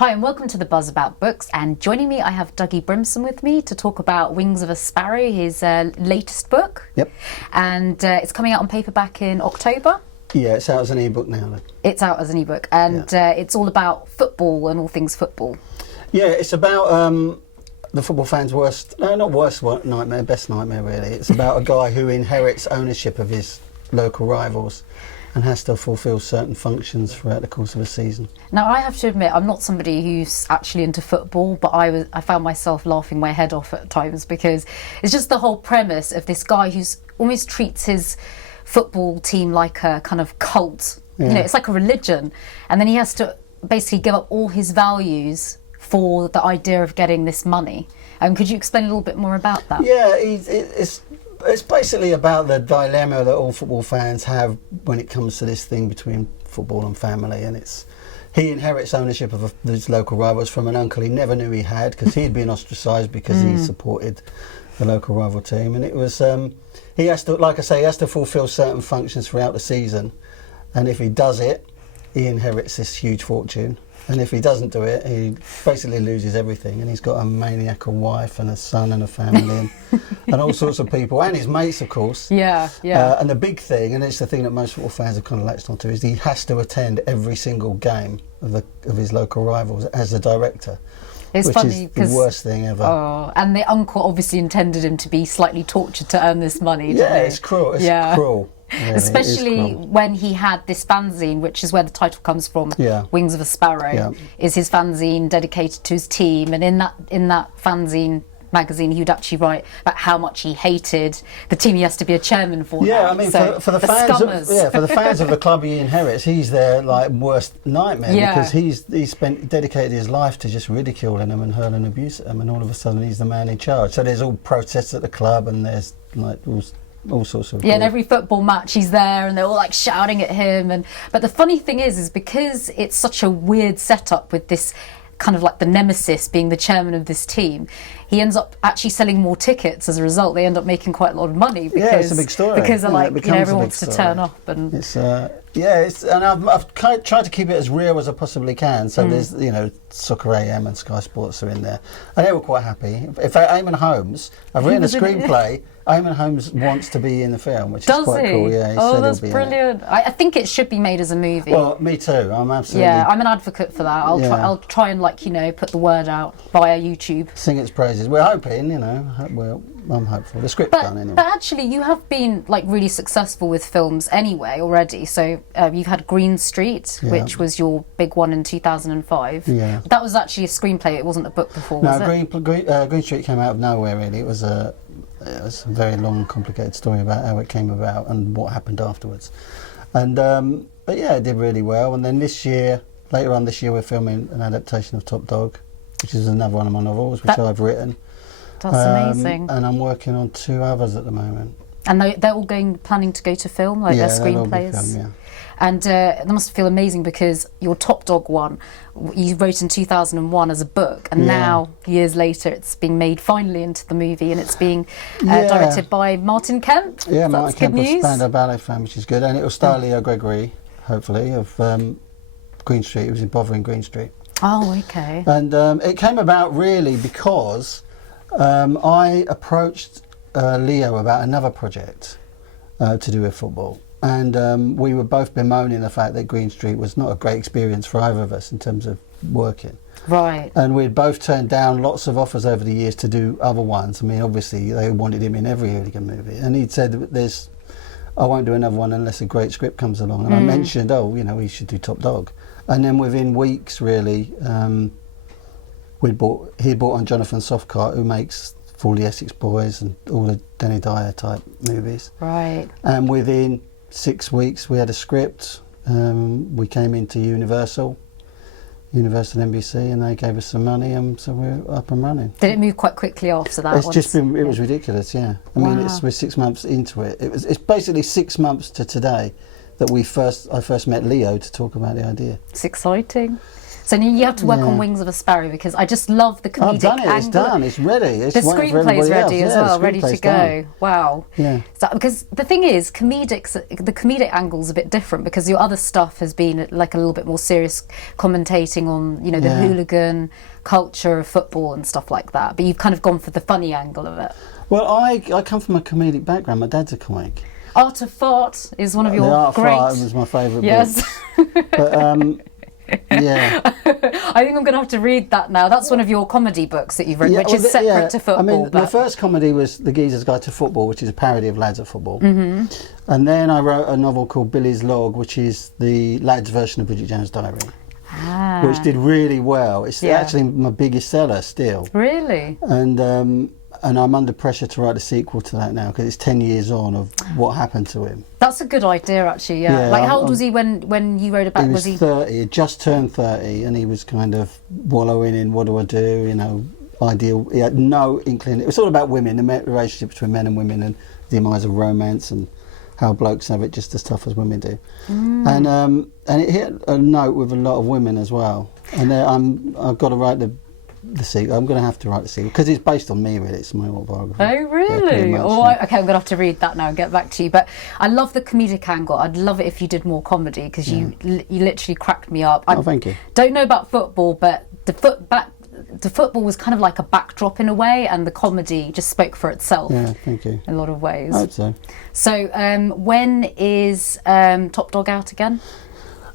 Hi and welcome to the Buzz About Books, and joining me I have Dougie Brimson with me to talk about Wings of a Sparrow, his latest book. Yep. And it's coming out on paperback in October. Yeah, it's out as an ebook now. It's out as an ebook, and it's all about football and all things football. Yeah, it's about the football fan's worst nightmare, best nightmare really. It's about a guy who inherits ownership of his local rivals and has to fulfil certain functions throughout the course of a season. Now, I have to admit, I'm not somebody who's actually into football, but I found myself laughing my head off at times because it's just the whole premise of this guy who's almost treats his football team like a kind of cult. Yeah. You know, it's like a religion, and then he has to basically give up all his values for the idea of getting this money. Could you explain a little bit more about that? Yeah, it's basically about the dilemma that all football fans have when it comes to this thing between football and family, and he inherits ownership of his local rivals from an uncle he never knew he had, because he'd been ostracised because he supported the local rival team, and it was he has to, like I say, he has to fulfil certain functions throughout the season, and if he does it, he inherits this huge fortune. And if he doesn't do it, he basically loses everything. And he's got a maniacal wife and a son and a family and all sorts of people. And his mates, of course. Yeah. And the big thing, and it's the thing that most football fans have kind of latched onto, is he has to attend every single game of his local rivals as the director. It's which funny is the worst thing ever. Oh, and the uncle obviously intended him to be slightly tortured to earn this money. Yeah, it's cruel. It's cruel. Really, especially when he had this fanzine, which is where the title comes from. Wings of a Sparrow is his fanzine dedicated to his team, and in that fanzine magazine, he would actually write about how much he hated the team he has to be a chairman for. Yeah, now. I mean, so for the fans of the club he inherits, he's their worst nightmare, because he's dedicated his life to just ridiculing them and hurling abuse at them, and all of a sudden he's the man in charge. So there's all protests at the club, and there's all sorts of and every football match he's there and they're all like shouting at him, but the funny thing is because it's such a weird setup with this kind of like the nemesis being the chairman of this team, he ends up actually selling more tickets as a result. They end up making quite a lot of money because it's a big story, because they're everyone wants to turn up, and it's and I've tried to keep it as real as I possibly can. So there's Soccer AM and Sky Sports are in there, and they were quite happy. In fact, Eamon Holmes, I've written a screenplay. Eamon Holmes wants to be in the film, which is quite cool. Yeah, he said that's he'll be brilliant. I think it should be made as a movie. Well, me too. I'm absolutely. Yeah, I'm an advocate for that. I'll try and put the word out via YouTube. Sing its praises. We're hoping, I'm hopeful. The script's done anyway. But actually, you have been really successful with films anyway already. So you've had Green Street, which was your big one in 2005. Yeah. That was actually a screenplay. It wasn't a book before, was it? Green Street came out of nowhere, really. It was a very long, complicated story about how it came about and what happened afterwards. And but yeah, it did really well. And then later on this year, we're filming an adaptation of Top Dog, which is another one of my novels, which I've written. That's amazing. And I'm working on 2 others at the moment. And they're all planning to go to film, their screenplays? Film, yeah. And that must feel amazing, because your Top Dog one, you wrote in 2001 as a book, and now, years later, it's being made finally into the movie, and it's being directed by Martin Kemp. Yeah, Martin Kemp of Spandau Ballet Fan, which is good. And it will star Leo Gregory, hopefully, of Green Street. He was in Bothering Green Street. Oh, okay. And it came about really because I approached Leo about another project to do with football, and we were both bemoaning the fact that Green Street was not a great experience for either of us in terms of working. Right. And we'd both turned down lots of offers over the years to do other ones. I mean, obviously they wanted him in every hooligan movie, and he'd said, I won't do another one unless a great script comes along. And I mentioned, we should do Top Dog. And then within weeks, really, he brought on Jonathan Softcart, who makes For the Essex Boys and all the Danny Dyer type movies. Right. And within 6 weeks, we had a script. We came into Universal and NBC, and they gave us some money, and so we're up and running. Did it move quite quickly after that? It was ridiculous, yeah. I mean, we're 6 months into it. It's basically 6 months to today that I first met Leo to talk about the idea. It's exciting. So you have to work on Wings of a Sparrow, because I just love the comedic I've done it. angle. It's done. It's ready. It's The screenplay's ready as well, ready to go. Done. Wow. Yeah. So, because the thing is, the comedic angle's a bit different, because your other stuff has been like a little bit more serious, commentating on, you know, the hooligan culture of football and stuff like that. But you've kind of gone for the funny angle of it. Well, I come from a comedic background. My dad's a comic. Art of Fart is one of your The Art of great... Fart was my favourite Yes. book. But, yeah. I think I'm going to have to read that now. That's one of your comedy books that you've written, which is separate to football. I mean, my first comedy was The Geezer's Guide to Football, which is a parody of Lads at Football. Mm-hmm. And then I wrote a novel called Billy's Log, which is the lads' version of Bridget Jones' Diary, which did really well. It's actually my biggest seller still. Really? And I'm under pressure to write a sequel to that now, because it's 10 years on of what happened to him. That's a good idea, actually. Yeah. Like, how old was he when you wrote about? He was 30. He had just turned 30, and he was kind of wallowing in, what do I do? You know, ideal. He had no inkling. It was all about women, the relationship between men and women, and the demise of romance, and how blokes have it just as tough as women do. And it hit a note with a lot of women as well. And I've got to write the sequel. I'm going to have to write the sequel, because it's based on me, really. It's my autobiography. Oh, really? Yeah, Okay, I'm going to have to read that now and get back to you. But I love the comedic angle. I'd love it if you did more comedy, because you literally cracked me up. Thank you. Don't know about football, but the football was kind of like a backdrop in a way, and the comedy just spoke for itself. Yeah, thank you. In a lot of ways. I hope so. So, when is Top Dog out again?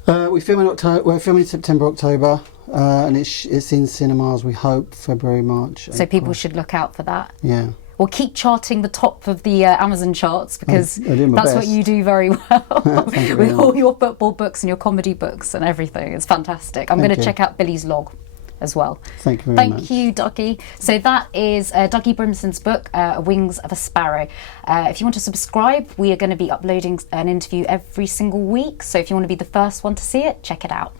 We're filming in September, October, and it's in cinemas, we hope, February, March. So people should look out for that. Yeah. Well, keep charting the top of the Amazon charts, because I do my that's best. what you do very well Thank you very with all much. your football books and your comedy books and everything. It's fantastic. I'm going to check out Billy's Log as well. Thank you very much. Thank you, Dougie. So that is Dougie Brimson's book, Wings of a Sparrow. If you want to subscribe, we are going to be uploading an interview every single week. So if you want to be the first one to see it, check it out.